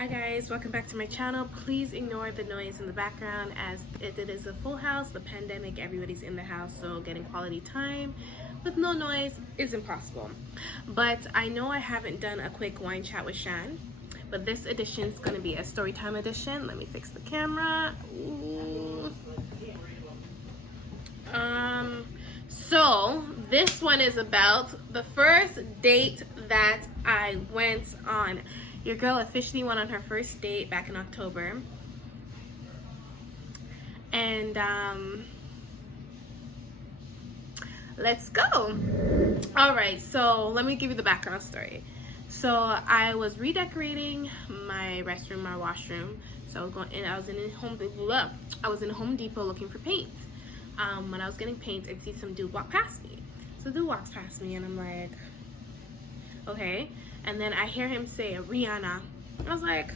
Hi guys, welcome back to my channel. Please ignore the noise in the background as it is a full house, the pandemic, everybody's in the house, so getting quality time with no noise is impossible. But I know I haven't done a quick wine chat with Shan, but this edition is going to be a story time edition. Let me fix the camera. Ooh. So this one is about the first date that I went on. Your girl officially went on her first date back in October. And let's go. All right, so let me give you the background story. So I was redecorating my restroom, my washroom. So I was going in, I was in Home Depot looking for paint. When I was getting paint, I'd see some dude walk past me. So the dude walks past me and I'm like, okay. And then I hear him say Rihanna. I was like,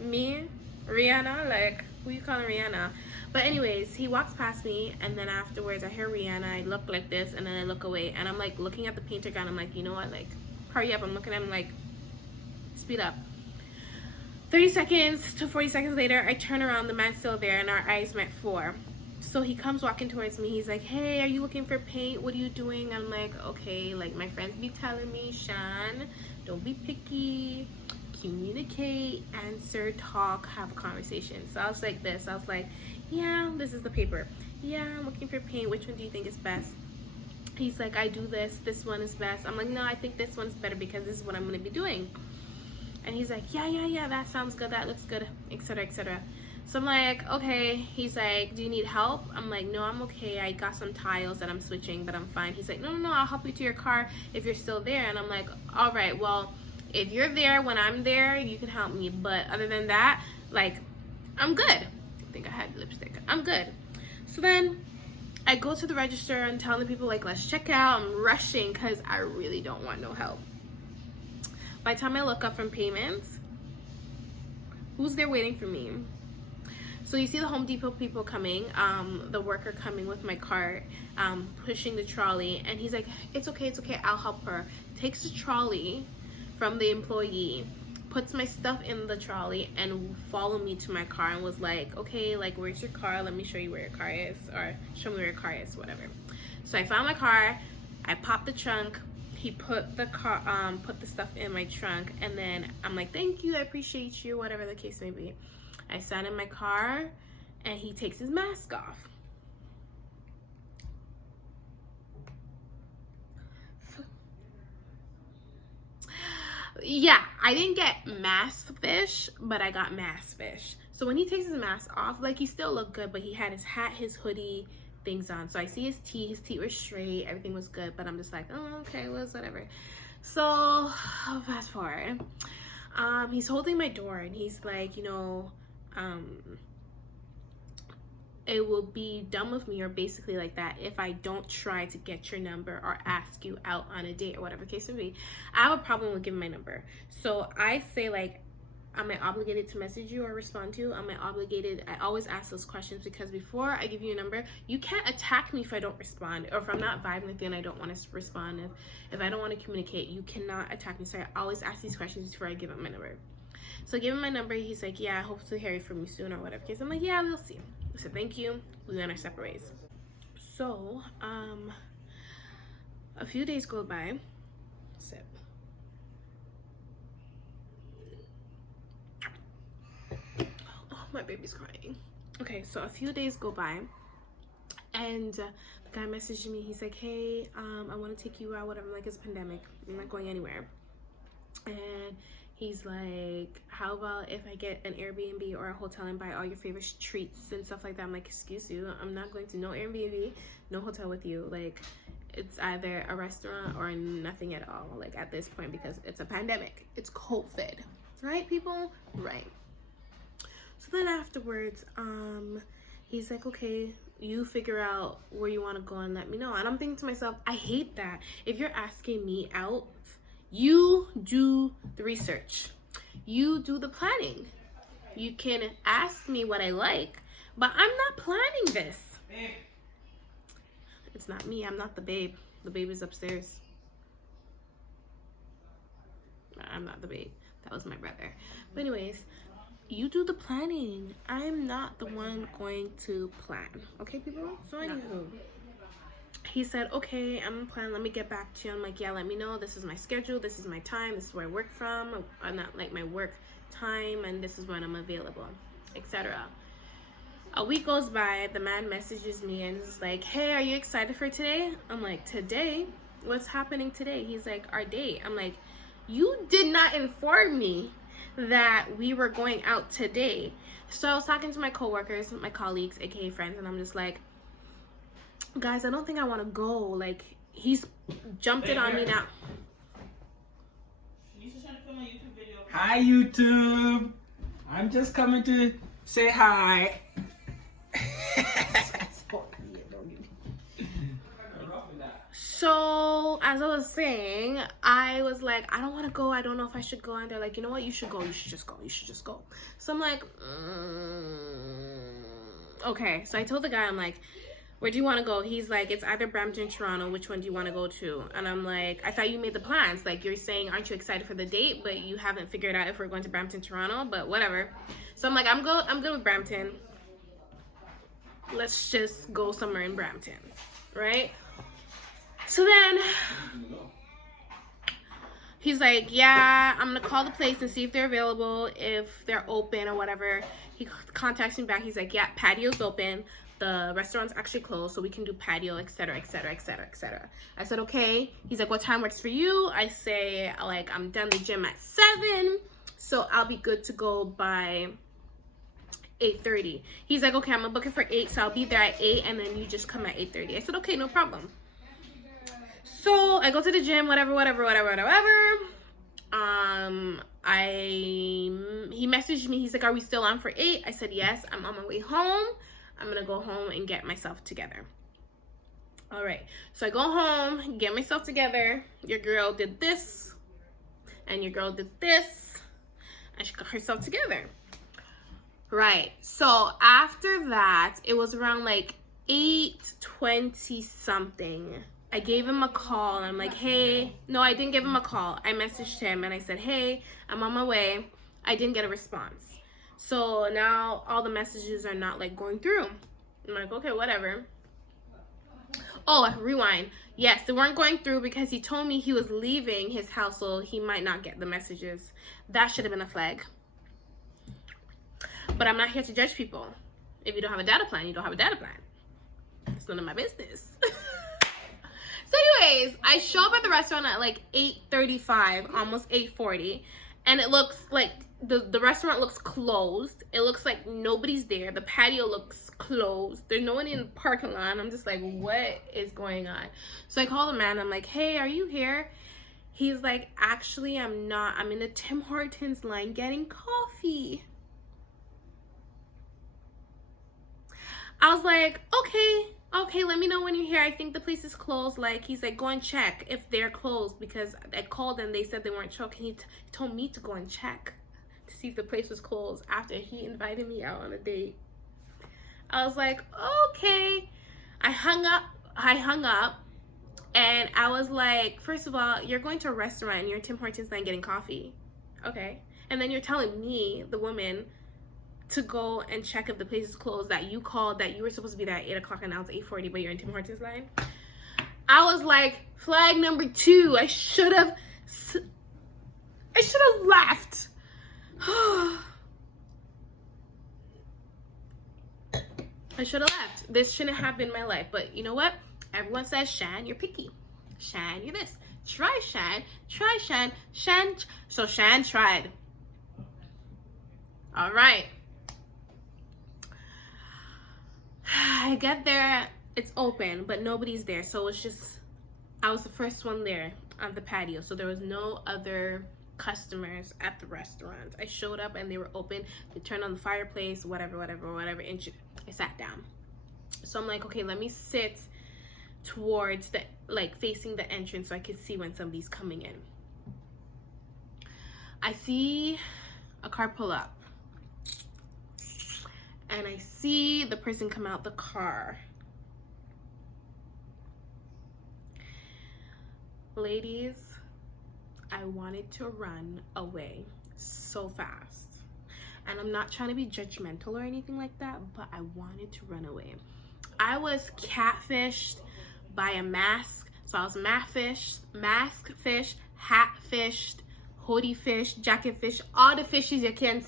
me? Rihanna? Like, who you calling Rihanna? But anyways, he walks past me and then afterwards I hear Rihanna. I look like this and then I look away and I'm like looking at the painter guy and I'm like, you know what? Like, hurry up. I'm looking at him like, speed up. 30 seconds to 40 seconds later, I turn around, the man's still there and our eyes met for. So he comes walking towards me. He's like, hey, are you looking for paint? What are you doing? I'm like, okay, like my friends be telling me, Shan, don't be picky, communicate, answer, talk, have a conversation. So I was like this. I was like, yeah, this is the paper. Yeah, I'm looking for paint. Which one do you think is best? He's like, I do this. This one is best. I'm like, no, I think this one's better because this is what I'm going to be doing. And he's like, yeah, that sounds good. That looks good, etc., etc. So I'm like, okay. He's like, do you need help? I'm like, no, I'm okay. I got some tiles that I'm switching, but I'm fine. He's like, no, I'll help you to your car if you're still there. And I'm like, all right, well, if you're there when I'm there, you can help me. But other than that, like, I'm good. I think I had lipstick. I'm good. So then I go to the register and telling the people, like, let's check out. I'm rushing because I really don't want no help. By the time I look up from payments, who's there waiting for me? So you see the Home Depot people coming, the worker coming with my cart, pushing the trolley, and he's like, it's okay, I'll help her. Takes the trolley from the employee, puts my stuff in the trolley, and followed me to my car and was like, okay, like, where's your car? Let me show you where your car is, or show me where your car is, whatever. So I found my car, I popped the trunk, he put the stuff in my trunk, and then I'm like, thank you, I appreciate you, whatever the case may be. I sat in my car and he takes his mask off. Yeah, I didn't get mask fish, but I got mask fish. So when he takes his mask off, like, he still looked good, but he had his hat, his hoodie, things on. So I see his teeth were straight, everything was good, but I'm just like, oh, okay, well, it's whatever. So fast forward. He's holding my door and he's like, you know, it will be dumb of me, or basically like that, if I don't try to get your number or ask you out on a date or whatever case may be. I have a problem with giving my number. So I say, like, am I obligated to message you or respond to you? Am I obligated? I always ask those questions because before I give you a number, you can't attack me if I don't respond, or if I'm not vibing with you and I don't want to respond. If I don't want to communicate, you cannot attack me. So I always ask these questions before I give him my number. So I give him my number. He's like, yeah, I hope to hear from you soon or whatever case. I'm like, yeah, we'll see. I said, thank you. We went our separate ways. So a few days go by. Sip. Oh, my baby's crying. Okay, so a few days go by and the guy messaged me. He's like, hey, I want to take you out, whatever. I'm like, it's a pandemic, I'm not going anywhere. And he's like, how about if I get an Airbnb or a hotel and buy all your favorite treats and stuff like that? I'm like, excuse you, I'm not going to no Airbnb, no hotel with you. Like, it's either a restaurant or nothing at all, like, at this point, because it's a pandemic, it's COVID, right, people? Right. So then afterwards, he's like, okay, you figure out where you want to go and let me know. And I'm thinking to myself, I hate that. If you're asking me out, you do the research, you do the planning. You can ask me what I like, but I'm not planning this. It's not me, I'm not the babe. The babe is upstairs. I'm not the babe. That was my brother. But anyways, you do the planning. I'm not the one going to plan. Okay, people? So anywho, he said, okay, I'm gonna plan, let me get back to you. I'm like, yeah, let me know. This is my schedule, this is my time, this is where I work from. I'm not like my work time, and this is when I'm available, etc. A week goes by, the man messages me and is like, hey, are you excited for today? I'm like, today? What's happening today? He's like, our date. I'm like, you did not inform me that we were going out today. So I was talking to my coworkers, my colleagues, aka friends, and I'm just like, guys, I don't think I want to go. Like, he's jumped it on me now. Hi, YouTube. I'm just coming to say hi. So, as I was saying, I was like, I don't want to go. I don't know if I should go. And they're like, you know what? You should go. You should just go. You should just go. So I'm like, okay. So I told the guy, I'm like, where do you want to go? He's like, it's either Brampton, Toronto. Which one do you want to go to? And I'm like, I thought you made the plans. Like, you're saying, aren't you excited for the date? But you haven't figured out if we're going to Brampton, Toronto. But whatever. So I'm like, I'm good with Brampton. Let's just go somewhere in Brampton, right? So then he's like, yeah, I'm gonna call the place and see if they're available, if they're open or whatever. He contacts me back. He's like, yeah, patio's open. The restaurant's actually closed, so we can do patio, etc., etc., etc., etc. I said, okay. He's like, what time works for you? I say, like, I'm done the gym at 7, so I'll be good to go by 8:30. He's like, okay, I'm gonna book it for 8, so I'll be there at 8, and then you just come at 8:30. I said, okay, no problem. So I go to the gym, whatever. He messaged me. He's like, are we still on for 8? I said, yes. I'm on my way home. I'm gonna go home and get myself together. All right. So I go home, get myself together. Your girl did this, and your girl did this, and she got herself together. Right. So after that, it was around like 8:20 something. I gave him a call and I'm like, hey, no, I didn't give him a call. I messaged him and I said, hey, I'm on my way. I didn't get a response. So now all the messages are not like going through. I'm like, okay, whatever. Oh, rewind. Yes, they weren't going through because he told me he was leaving his house, so he might not get the messages. That should have been a flag. But I'm not here to judge people. If you don't have a data plan, you don't have a data plan. It's none of my business. So anyways, I show up at the restaurant at like 8:35, almost 8:40, and it looks like the restaurant looks closed. It looks like nobody's there. The patio looks closed. There's no one in the parking lot. I'm just like, what is going on? So I call the man. I'm like, hey, are you here? He's like, actually, I'm not. I'm in the Tim Hortons line getting coffee. I was like, okay, let me know when you're here. I think the place is closed. Like, he's like, go and check if they're closed, because I called and they said they weren't choking. He told me to go and check to see if the place was closed after he invited me out on a date. I was like, okay. I hung up and I was like, first of all, you're going to a restaurant and you're in Tim Hortons line getting coffee. Okay. And then you're telling me, the woman, to go and check if the place is closed, that you called, that you were supposed to be there at 8 o'clock and now it's 8:40, but you're in Tim Hortons line. I was like, flag number 2. I should have left. I should have left. This shouldn't have been my life. But you know what? Everyone says, Shan, you're picky. Shan, you're this. Try Shan. Try Shan. Shan. So Shan tried. All right. I get there, it's open, but nobody's there. So it's just, I was the first one there on the patio. So there was no other customers at the restaurant. I showed up and they were open. They turned on the fireplace, whatever. And I sat down. So I'm like, okay, let me sit towards the, like, facing the entrance so I can see when somebody's coming in. I see a car pull up. And I see the person come out the car. Ladies, I wanted to run away so fast. And I'm not trying to be judgmental or anything like that, but I wanted to run away. I was catfished by a mask. So I was mask fish, hat fished, hoodie fish, jacket fish, all the fishes you can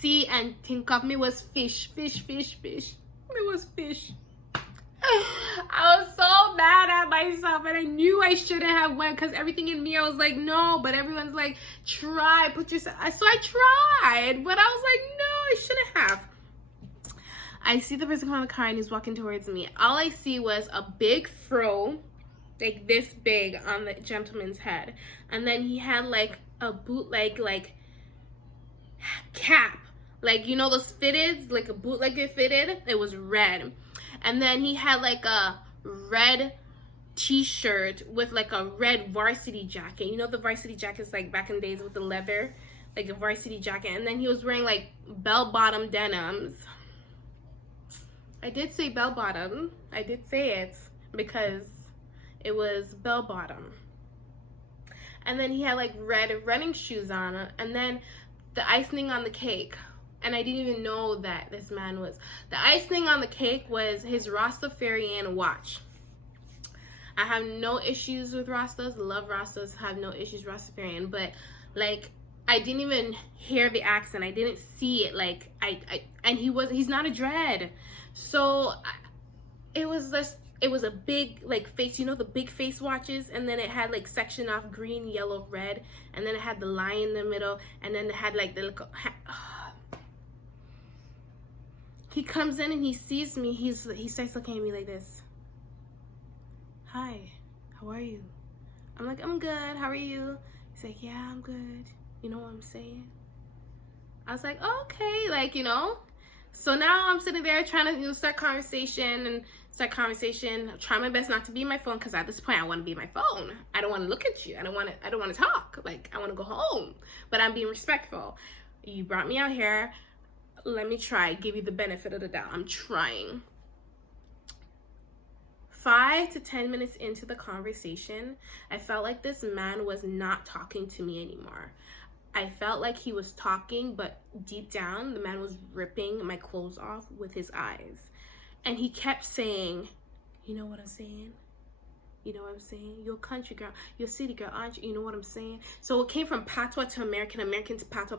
see and think of. Me was fish. Me was fish. I was so mad at myself, and I knew I shouldn't have went, because everything in me, I was like, no, but everyone's like, try, put yourself. So I tried, but I was like, no, I shouldn't have. I see the person come out of the car and he's walking towards me. All I see was a big fro, like this big, on the gentleman's head, and then he had like a bootleg like cap, like, you know those fitteds, like a bootleg fitted. It was red. And then he had like a red t-shirt with like a red varsity jacket. You know the varsity jackets like back in the days with the leather, like a varsity jacket. And then he was wearing like bell-bottom denims. I did say bell-bottom. I did say it because it was bell-bottom. And then he had like red running shoes on. And then the icing on the cake, and I didn't even know that this man was. The icing on the cake was his Rastafarian watch. I have no issues with Rastas. Love Rastas. Have no issues Rastafarian. But like, I didn't even hear the accent. I didn't see it. Like and he's not a dread. So it was a big like face. You know the big face watches, and then it had like section off green, yellow, red, and then it had the lion in the middle, and then it had like the little. He comes in and he sees me. He starts looking at me like this. Hi, how are you? I'm like, I'm good. How are you? He's like, yeah, I'm good. You know what I'm saying? I was like, oh, okay, like, you know. So now I'm sitting there trying to start conversation. I'm trying my best not to be my phone, because at this point I want to be my phone. I don't want to look at you. I don't want to talk. Like, I want to go home. But I'm being respectful. You brought me out here. Let me try, give you the benefit of the doubt. I'm trying. 5 to 10 minutes into the conversation, I felt like this man was not talking to me anymore. I felt like he was talking, but deep down, the man was ripping my clothes off with his eyes. And he kept saying, you know what I'm saying? You know what I'm saying? You're a country girl. You're a city girl, aren't you? You know what I'm saying? So it came from patois to American, American to patois.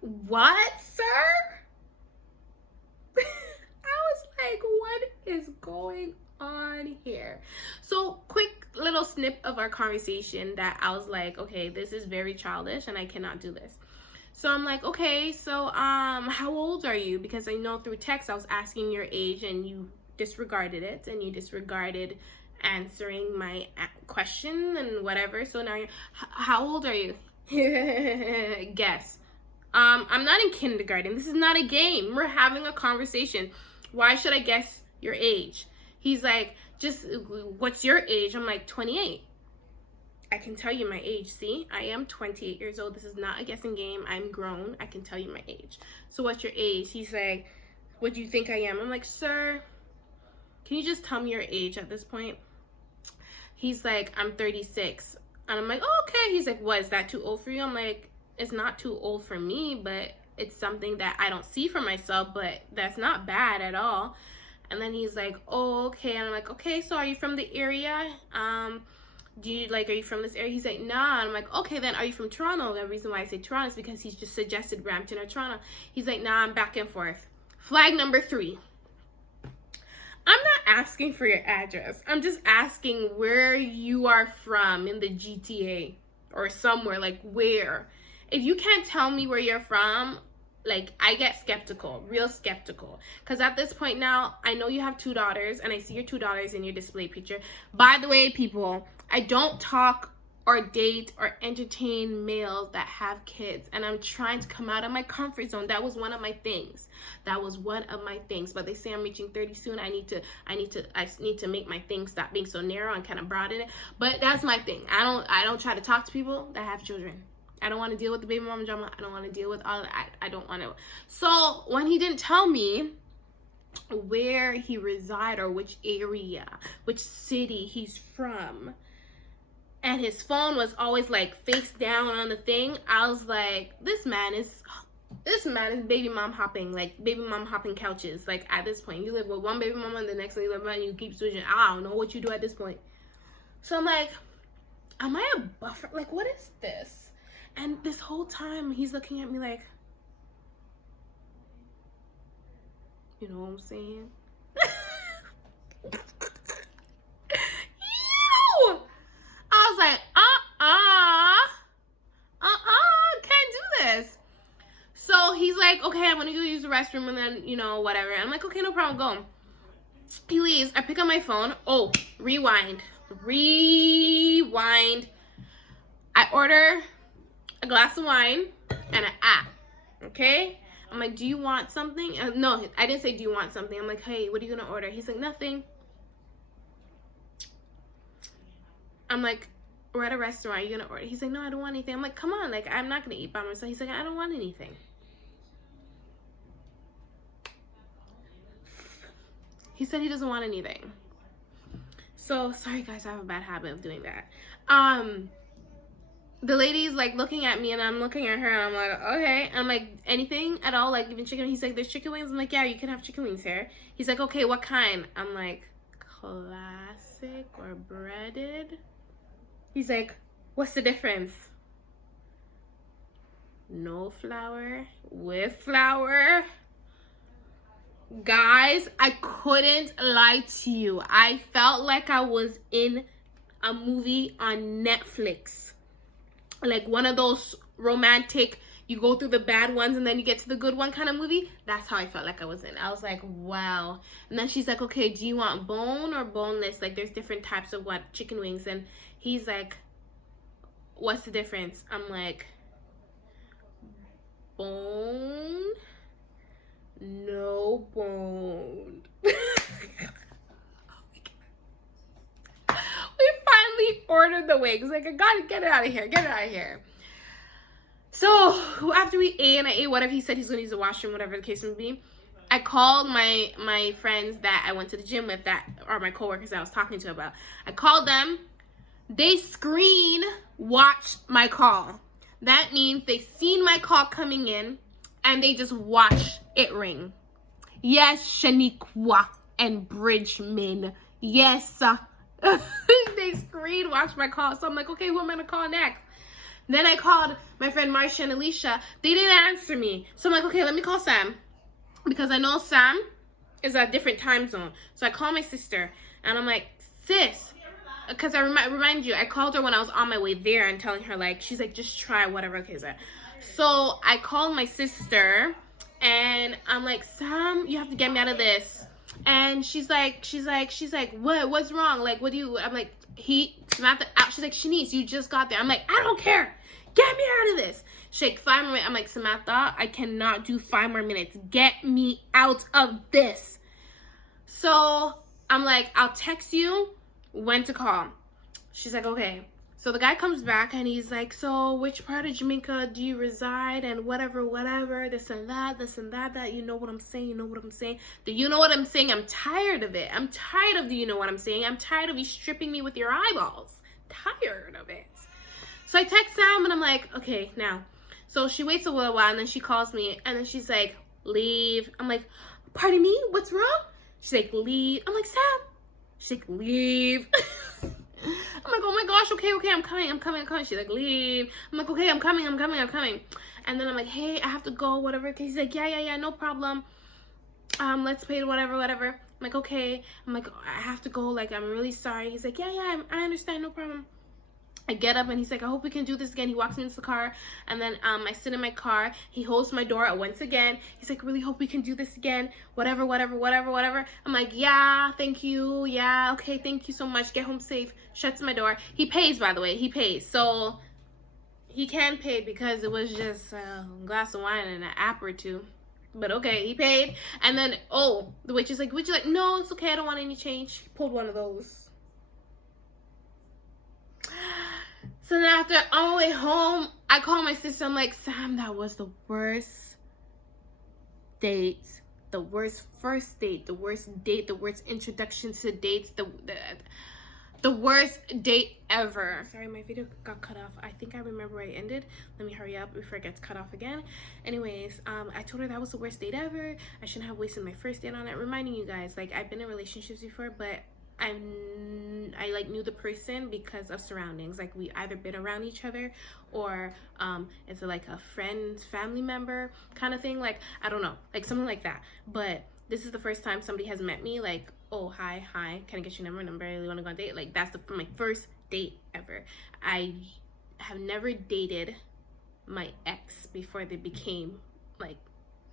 What, sir? I was like, what is going on here? So quick little snip of our conversation that I was like, okay, this is very childish and I cannot do this. So I'm like, okay, so how old are you? Because I know through text I was asking your age and you disregarded it, and you disregarded answering my question and whatever. So now you're, how old are you? Guess. I'm not in kindergarten. This is not a game. We're having a conversation. Why should I guess your age? He's like, just, what's your age? I'm like, 28. I can tell you my age. See, I am 28 years old. This is not a guessing game. I'm grown. I can tell you my age. So what's your age? He's like, what do you think I am? I'm like, sir, can you just tell me your age at this point? He's like, I'm 36. And I'm like, oh, okay. He's like, what, is that too old for you? I'm like, it's not too old for me, but it's something that I don't see for myself, but that's not bad at all. And then he's like, oh, okay. And I'm like, okay, so are you from the area? Are you from this area? He's like, nah. And I'm like, okay, then are you from Toronto? The reason why I say Toronto is because he's just suggested Brampton or Toronto. He's like, nah, I'm back and forth. Flag number 3. I'm not asking for your address. I'm just asking where you are from in the GTA or somewhere, like where. If you can't tell me where you're from, like, I get skeptical, real skeptical. Because at this point now, I know you have 2 daughters, and I see your 2 daughters in your display picture. By the way, people, I don't talk or date or entertain males that have kids, and I'm trying to come out of my comfort zone. That was one of my things. But they say I'm reaching 30 soon. I need to make my thing stop being so narrow and kind of broaden it. But that's my thing. I don't try to talk to people that have children. I don't want to deal with the baby mama drama. I don't want to deal with all of that. I don't want to. So when he didn't tell me where he reside or which area, which city he's from, and his phone was always like face down on the thing. I was like, this man is baby mom hopping couches. Like, at this point, you live with one baby mama and the next one you live with, and you keep switching. I don't know what you do at this point. So I'm like, am I a buffer? Like, what is this? And this whole time he's looking at me like, you know what I'm saying? Ew! I was like, can't do this. So he's like, okay, I'm gonna go use the restroom and then, you know, whatever. I'm like, okay, no problem, go. He leaves. I pick up my phone. Oh, rewind. I order a glass of wine and an app. Okay? I'm like, do you want something? No, I didn't say, do you want something? I'm like, hey, what are you gonna order? He's like, nothing. I'm like, we're at a restaurant. Are you gonna order? He's like, no, I don't want anything. I'm like, come on, like, I'm not gonna eat by myself. He's like, I don't want anything. He said he doesn't want anything. So, sorry guys, I have a bad habit of doing that. The lady's like looking at me and I'm looking at her and I'm like, okay. I'm like, anything at all? Like, even chicken? He's like, there's chicken wings? I'm like, yeah, you can have chicken wings here. He's like, okay, what kind? I'm like, classic or breaded? He's like, what's the difference? No flour, with flour. Guys, I couldn't lie to you. I felt like I was in a movie on Netflix. Like one of those romantic, you go through the bad ones and then you get to the good one kind of movie. That's how I felt like I was in. I was like, wow. And then she's like, okay, do you want bone or boneless? Like, there's different types of chicken wings. And he's like, what's the difference? I'm like, bone, no bone. We finally ordered the wings. Like, I gotta get it out of here. So after we ate and I ate whatever, he said he's gonna use the washroom, whatever the case may be. I called my friends that I went to the gym with, that are my coworkers that I was talking to about. I called them. They screen watched my call. That means they seen my call coming in and they just watched it ring. Yes, Shaniqua and Bridgman. Yes. They screen watched my call. So I'm like, okay, who am I gonna call next? Then I called my friend Marcia and Alicia. They didn't answer me. So I'm like, okay, let me call Sam. Because I know Sam is at a different time zone. So I call my sister and I'm like, sis, because I remind you, I called her when I was on my way there and telling her, like, she's like, just try whatever. Okay, so I called my sister and I'm like, Sam, you have to get me out of this. And she's like, what's wrong? Like, what do you? I'm like, Samantha out. She's like, Shanice, you just got there. I'm like, I don't care. Get me out of this. Shake 5 more minutes. I'm like, Samantha, I cannot do 5 more minutes. Get me out of this. So I'm like, I'll text you when to call. She's like, okay. So the guy comes back and he's like, so which part of Jamaica do you reside? And whatever, this and that. You know what I'm saying? Do you know what I'm saying? I'm tired of it. I'm tired of the you know what I'm saying. I'm tired of you stripping me with your eyeballs. Tired of it. So I text Sam and I'm like, okay, now. So she waits a little while and then she calls me and then she's like, leave. I'm like, pardon me? What's wrong? She's like, leave. I'm like, Sam. She's like, leave. I'm like, oh my gosh, okay, I'm coming. She's like, leave. I'm like, okay, I'm coming. And then I'm like, hey, I have to go, whatever. He's like, yeah, no problem. Let's pay whatever. I'm like, okay. I'm like, I have to go. Like, I'm really sorry. He's like, yeah, I understand, no problem. I get up and he's like, I hope we can do this again. He walks me into the car and then I sit in my car. He holds my door once again. He's like, really hope we can do this again. Whatever. I'm like, yeah, thank you. Yeah, okay, thank you so much. Get home safe. Shuts my door. He pays, by the way. He pays. So he can pay because it was just a glass of wine and an app or two. But okay, he paid. And then, the waitress like, would you like? No, it's okay. I don't want any change. He pulled one of those. So then after, on my way home, I call my sister. I'm like, Sam, that was the worst date. The worst first date. The worst date. The worst introduction to dates. The worst date ever. Sorry, my video got cut off. I think I remember where it ended. Let me hurry up before it gets cut off again. Anyways, I told her that was the worst date ever. I shouldn't have wasted my first date on it. Reminding you guys, like, I've been in relationships before, but I like knew the person because of surroundings. Like, we either been around each other, or it's like a friend, family member kind of thing. Like, I don't know, like something like that. But this is the first time somebody has met me, like, oh, hi, can I get your number? I really want to go on a date. Like, that's my first date ever. I have never dated my ex before they became, like,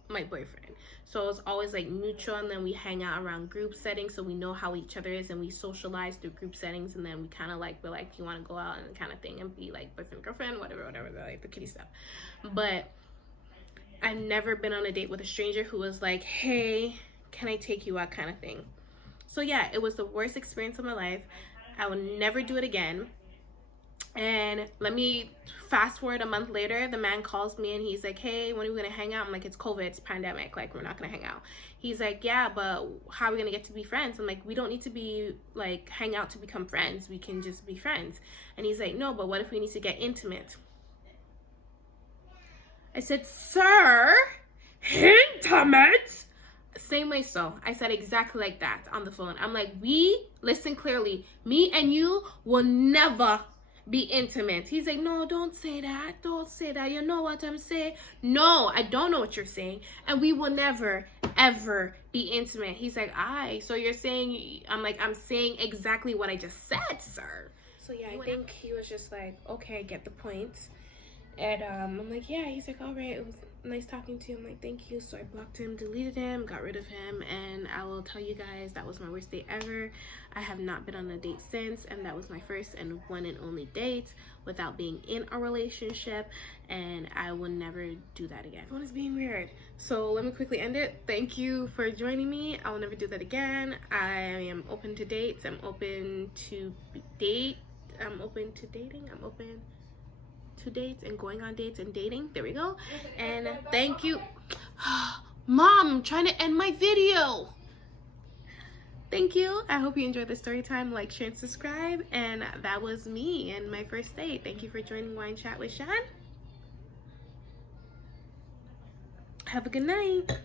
my boyfriend. So it's always, like, mutual, and then we hang out around group settings, so we know how each other is, and we socialize through group settings, and then we kind of, like, we're like, you want to go out and kind of thing, and be, like, boyfriend, girlfriend, whatever, like, the kitty stuff. But I've never been on a date with a stranger who was like, hey, can I take you out, kind of thing. So yeah, it was the worst experience of my life. I will never do it again. And let me fast forward a month later. The man calls me and he's like, hey, when are we gonna hang out? I'm like, it's COVID, it's pandemic, like, we're not gonna hang out. He's like, yeah, but how are we gonna get to be friends? I'm like, we don't need to be, like, hang out to become friends. We can just be friends. And he's like, no, but what if we need to get intimate? I said, sir, intimate? Same way. So I said exactly like that on the phone. I'm like, we, listen clearly, me and you will never be intimate. He's like, no, don't say that, you know what I'm saying? No, I don't know what you're saying, and we will never ever be intimate. He's like, so you're saying? I'm like, I'm saying exactly what I just said, sir. So yeah, I think he was just like, okay, I get the point. And I'm like, yeah. He's like, all right, it was nice talking to you. I'm like, thank you. So I blocked him, deleted him, got rid of him, and I will tell you guys, that was my worst date ever. I have not been on a date since, and that was my first and one and only date without being in a relationship, and I will never do that again. Phone is being weird. So let me quickly end it. Thank you for joining me. I will never do that again. I am open to dates. I'm open to date. I'm open to dating. I'm open to dates and going on dates and dating. There we go. And thank you. Mom, I'm trying to end my video. Thank you. I hope you enjoyed the story time. Like, share, and subscribe. And that was me and my first date. Thank you for joining Wine Chat with Shan. Have a good night.